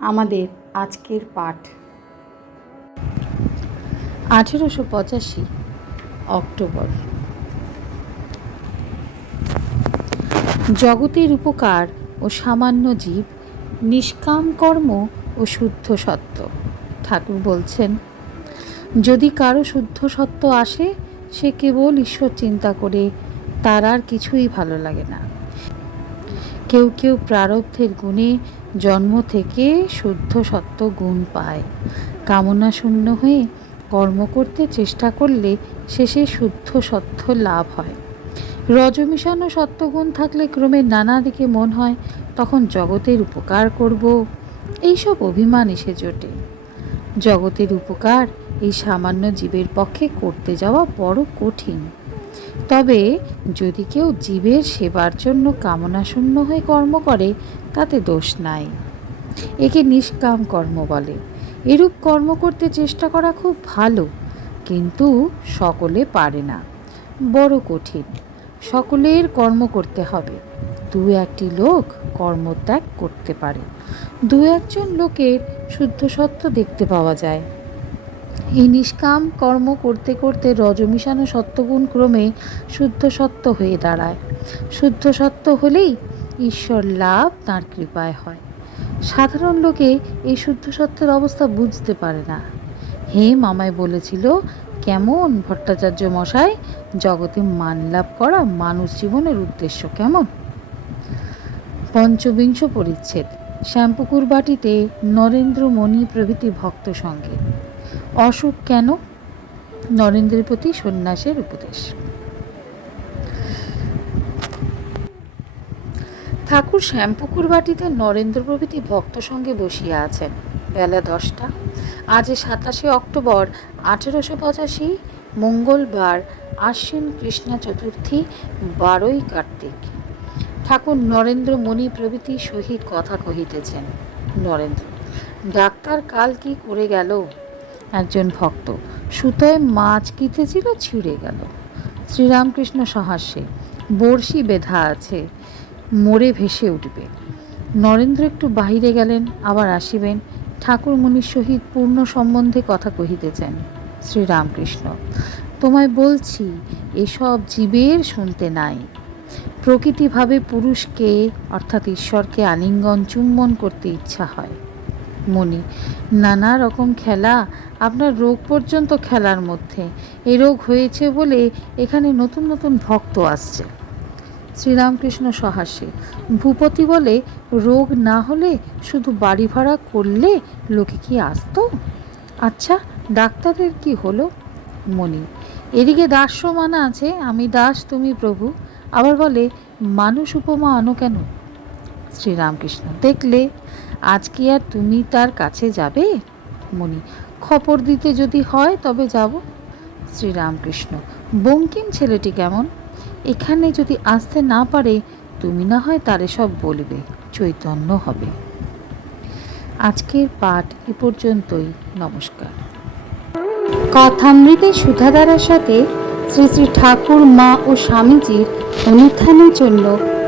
আমাদের আজকের পাঠ। আঠেরোশো পঁচাশি অক্টোবর। জগতের উপকার ও সামান্য জীব নিষ্কাম কর্ম ও শুদ্ধ সত্য। ঠাকুর বলছেন, যদি কারও শুদ্ধ সত্য আসে, সে কেবল ঈশ্বর চিন্তা করে, তার আর কিছুই ভালো লাগে না। কেউ কেউ প্রারব্ধের গুণে জন্ম থেকে শুদ্ধ সত্য গুণ পায়। কামনা শূন্য হয়ে কর্ম করতে চেষ্টা করলে শেষে শুদ্ধ সত্য লাভ হয়। রজমিশানো সত্যগুণ থাকলে ক্রমে নানা দিকে মন হয়, তখন জগতের উপকার করব। এইসব অভিমান এসে জোটে। জগতের উপকার এই সামান্য জীবের পক্ষে করতে যাওয়া বড় কঠিন। তবে যদি কেউ জীবের সেবার জন্য কামনা শূন্য হয়ে কর্ম করে, তাতে দোষ নাই। একে নিষ্কাম কর্ম বলে। এরূপ কর্ম করতে চেষ্টা করা খুব ভালো, কিন্তু সকলে পারে না। বড় কঠিন। সকলের কর্ম করতে হবে। দু একটি লোক কর্মত্যাগ করতে পারে। দু একজন লোকের শুদ্ধ সত্য দেখতে পাওয়া যায়। এই নিষ্কাম কর্ম করতে করতে রজমিশানো সত্যগুণ ক্রমে শুদ্ধ সত্য হয়ে দাঁড়ায়। শুদ্ধ সত্য হলেই ঈশ্বর লাভ তাঁর কৃপায় হয়। সাধারণ লোকে এই শুদ্ধ সত্যের অবস্থা বুঝতে পারে না। হেম আমায় বলেছিল, কেমন ভট্টাচার্য মশাই? জগতে মান লাভ করা মানুষ জীবনের উদ্দেশ্য কেমন? পঞ্চবিংশ পরিচ্ছেদ। শ্যামপুকুর বাটিতে নরেন্দ্র মণি প্রভৃতি ভক্ত সঙ্গে। অসুখ কেন? নরেন্দ্রের প্রতি সন্ন্যাসের উপদেশ। ঠাকুর শ্যামপুকুর বাটিতে নরেন্দ্র প্রভৃতি ভক্ত সঙ্গে বসিয়া আছেন। বেলা দশটা। আজ সাতাশে অক্টোবর, আঠেরোশো পঁচাশি, মঙ্গলবার, আশ্বিন কৃষ্ণা চতুর্থী, বারোই কার্তিক। ঠাকুর নরেন্দ্র মণি প্রভৃতি সহিত কথা কহিতেছেন, নরেন্দ্র, ডাক্তার কাল কি করে গেল? একজন ভক্ত। সুতোয় মাছ কিতেছিল ছিঁড়ে গেল। শ্রীরামকৃষ্ণ সহাস্যে, বড়শি বেধা আছে, মোড়ে ভেসে উঠবে। নরেন্দ্র একটু বাহিরে গেলেন, আবার আসিবেন। ঠাকুর মুনির সহিত পূর্ণ সম্বন্ধে কথা কহিতেছেন শ্রীরামকৃষ্ণ। তোমায় বলছি, এসব জীবের শুনতে নাই। প্রকৃতিভাবে পুরুষকে, অর্থাৎ ঈশ্বরকে আলিঙ্গন চুম্বন করতে ইচ্ছা হয়। মনি নানা রকম খেলা আপনার রোগ পর্যন্ত খেলার মধ্যে। এই রোগ হয়েছে বলে এখানে নতুন নতুন ভক্ত আসছে। শ্রীরামকৃষ্ণ সহাসে, ভূপতি বলে, রোগ না হলে শুধু বাড়ি ভাড়া করলে লোকে কি আসতো? আচ্ছা ডাক্তারের কি হলো? মণি, এদিকে দাস্য মানা আছে, আমি দাস, তুমি প্রভু। আবার বলে, মানুষ উপমা আনো কেন? শ্রীরামকৃষ্ণ। দেখলে, আজ কি আর তুমি তার কাছে যাবে? মণি, খবর দিতে যদি হয় তবে যাব। শ্রীরামকৃষ্ণ, বঙ্কিম ছেলেটি কেমন? এখানে যদি আসতে না পারে, তুমি না হয় তারে সব বলবে, চৈতন্য হবে। আজকের পাঠ এ পর্যন্তই, নমস্কার। কথামৃতে সুধাধারার সাথে শ্রী শ্রী ঠাকুর মা ও স্বামীজির অনুত্থানের জন্য